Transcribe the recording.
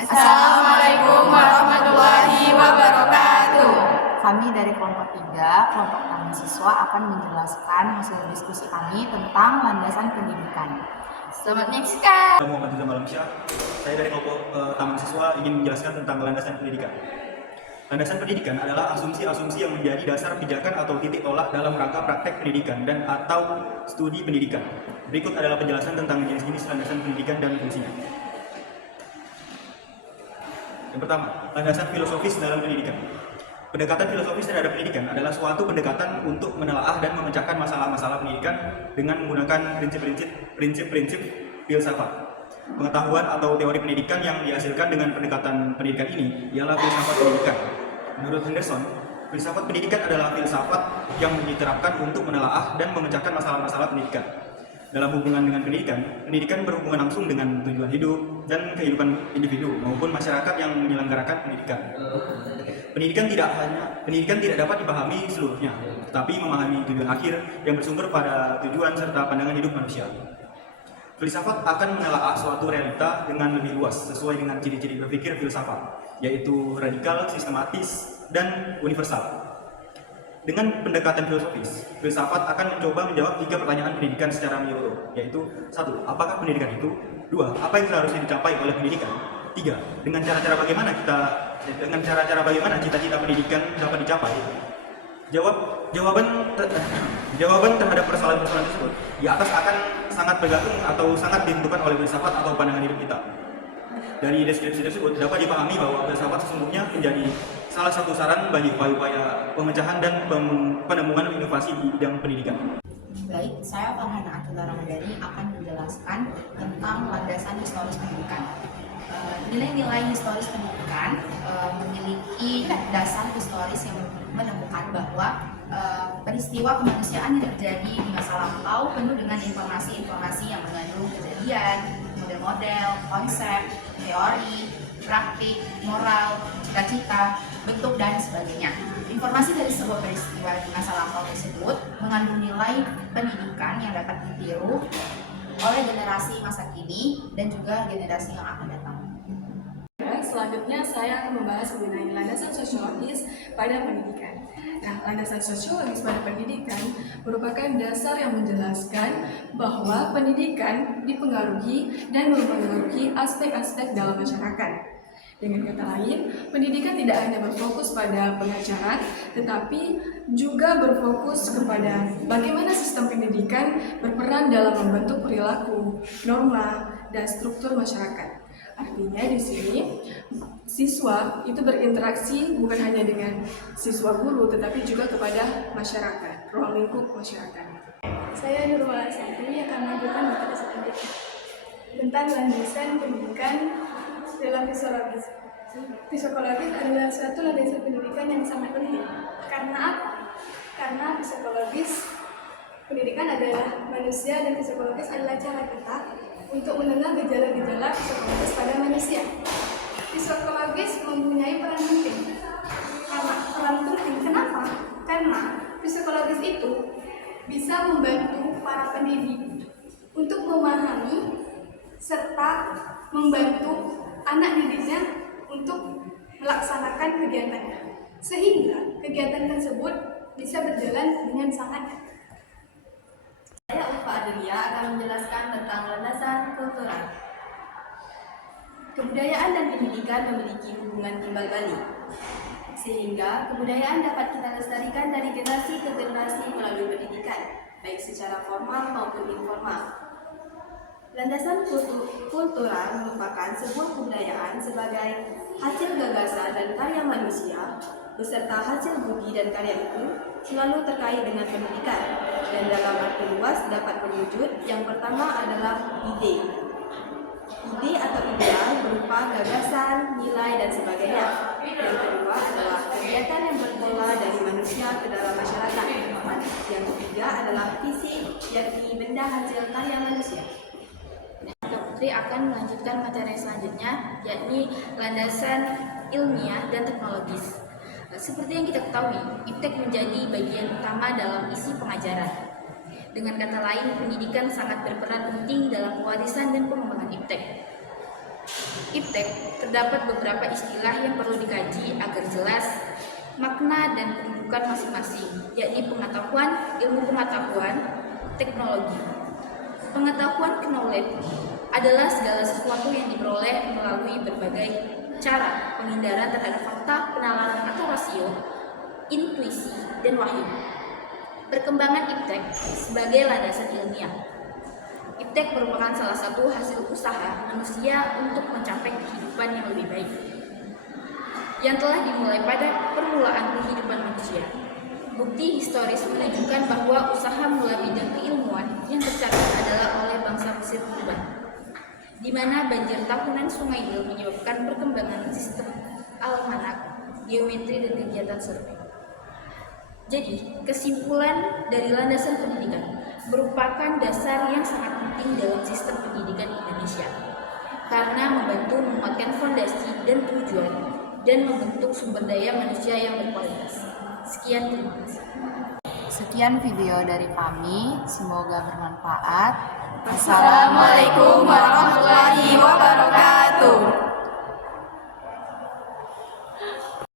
Assalamualaikum warahmatullahi wabarakatuh. Kami dari kelompok 3, kelompok taman siswa akan menjelaskan hasil diskusi kami tentang landasan pendidikan. Selamat menyaksikan. Muhammad Rizal Malamsyah. Saya dari kelompok taman siswa ingin menjelaskan tentang landasan pendidikan. Landasan pendidikan adalah asumsi-asumsi yang menjadi dasar pijakan atau titik tolak dalam rangka praktek pendidikan dan atau studi pendidikan. Berikut adalah penjelasan tentang jenis-jenis landasan pendidikan dan fungsinya. Yang pertama, landasan filosofis dalam pendidikan. Pendekatan filosofis terhadap pendidikan adalah suatu pendekatan untuk menelaah dan memecahkan masalah-masalah pendidikan dengan menggunakan prinsip-prinsip filsafat. Pengetahuan atau teori pendidikan yang dihasilkan dengan pendekatan pendidikan ini ialah filsafat pendidikan. Menurut Henderson, filsafat pendidikan adalah filsafat yang diterapkan untuk menelaah dan memecahkan masalah-masalah pendidikan. Dalam hubungan dengan pendidikan, pendidikan berhubungan langsung dengan tujuan hidup dan kehidupan individu maupun masyarakat yang menyelenggarakan pendidikan. Pendidikan tidak dapat dipahami seluruhnya, tetapi memahami tujuan akhir yang bersumber pada tujuan serta pandangan hidup manusia. Filsafat akan menelaah suatu realita dengan lebih luas sesuai dengan ciri-ciri berpikir filsafat, yaitu radikal, sistematis, dan universal. Dengan pendekatan filosofis, filsafat akan mencoba menjawab 3 pertanyaan pendidikan secara menyeluruh, yaitu 1. Apakah pendidikan itu? 2. Apa yang seharusnya dicapai oleh pendidikan? 3. Dengan cara-cara bagaimana cita-cita pendidikan dapat dicapai? Jawaban terhadap persoalan-persoalan tersebut di atas akan sangat bergantung atau sangat ditentukan oleh filsafat atau pandangan hidup kita. Dari deskripsi tersebut dapat dipahami bahwa filsafat sesungguhnya menjadi salah satu saran bagi upaya-upaya pemecahan dan penemuan inovasi di bidang pendidikan. Baik, saya Farhana Atula Ramadhani akan menjelaskan tentang landasan historis pendidikan. Nilai-nilai historis pendidikan memiliki dasar historis yang menemukan bahwa peristiwa kemanusiaan yang terjadi di masa lampau penuh dengan informasi-informasi yang mengandung kejadian, model-model, konsep, teori, praktik, moral, cita-cita, bentuk, dan sebagainya. Informasi dari sebuah peristiwa di masa lampau tersebut mengandung nilai pendidikan yang dapat ditiru oleh generasi masa kini dan juga generasi yang akan datang. Selanjutnya saya akan membahas mengenai landasan sosiologis pada pendidikan. Nah, landasan sosiologis pada pendidikan merupakan dasar yang menjelaskan bahwa pendidikan dipengaruhi dan mempengaruhi aspek-aspek dalam masyarakat. Dengan kata lain, pendidikan tidak hanya berfokus pada pengajaran, tetapi juga berfokus kepada bagaimana sistem pendidikan berperan dalam membentuk perilaku, norma, dan struktur masyarakat. Artinya di sini siswa itu berinteraksi bukan hanya dengan siswa guru, tetapi juga kepada masyarakat, ruang lingkup masyarakat. Saya Nurwala Santri akan mengajukan materi selanjutnya tentang landasan pendidikan dalam psikologis. Psikologis adalah suatu landasan pendidikan yang sangat penting. Karena apa? Karena psikologis pendidikan adalah manusia dan psikologis adalah cara kita untuk mengenal gejala-gejala psikologis pada manusia. Psikologis mempunyai peran penting. Kenapa? Karena psikologis itu bisa membantu para pendidik untuk memahami serta membantu anak didiknya untuk melaksanakan kegiatannya, sehingga kegiatan tersebut bisa berjalan dengan sangat baik. Saya Ulfa Adelia akan menjelaskan tentang landasan kultural. Kebudayaan dan pendidikan memiliki hubungan timbal balik, sehingga kebudayaan dapat kita lestarikan dari generasi ke generasi melalui pendidikan, baik secara formal maupun informal. Landasan kultural merupakan sebuah kebudayaan sebagai hasil gagasan dan karya manusia, beserta hasil budi dan karya itu selalu terkait dengan pendidikan, dan dalam arti luas dapat berwujud. Yang pertama adalah ide. Ide atau ideal berupa gagasan, nilai, dan sebagainya. Yang kedua adalah kegiatan yang berpola dari manusia ke dalam masyarakat. Yang ketiga adalah visi, yakni benda hasil karya manusia. Putri akan melanjutkan materi selanjutnya, yakni landasan ilmiah dan teknologis. Seperti yang kita ketahui, IPTEK menjadi bagian utama dalam isi pengajaran. Dengan kata lain, pendidikan sangat berperan penting dalam pewarisan dan pengembangan IPTEK. IPTEK terdapat beberapa istilah yang perlu dikaji agar jelas makna dan kedudukan masing-masing, yakni pengetahuan, ilmu pengetahuan, teknologi. Pengetahuan knowledge adalah segala sesuatu yang diperoleh melalui berbagai cara, pengindaran terhadap fakta, penalaran atau rasio, intuisi, dan wahyu. Perkembangan iptek sebagai landasan ilmiah. Iptek merupakan salah satu hasil usaha manusia untuk mencapai kehidupan yang lebih baik, yang telah dimulai pada permulaan kehidupan manusia. Bukti historis menunjukkan bahwa usaha mula bidang keilmuan yang tercatat adalah oleh bangsa Mesir purba, di mana banjir tahunan Sungai Nil menyebabkan perkembangan sistem almanak, geometri, dan kegiatan survei. Jadi, kesimpulan dari landasan pendidikan merupakan dasar yang sangat penting dalam sistem pendidikan Indonesia, karena membantu menguatkan fondasi dan tujuan dan membentuk sumber daya manusia yang berkualitas. Sekian, terima kasih. Sekian video dari kami, semoga bermanfaat. Assalamualaikum warahmatullahi wabarakatuh.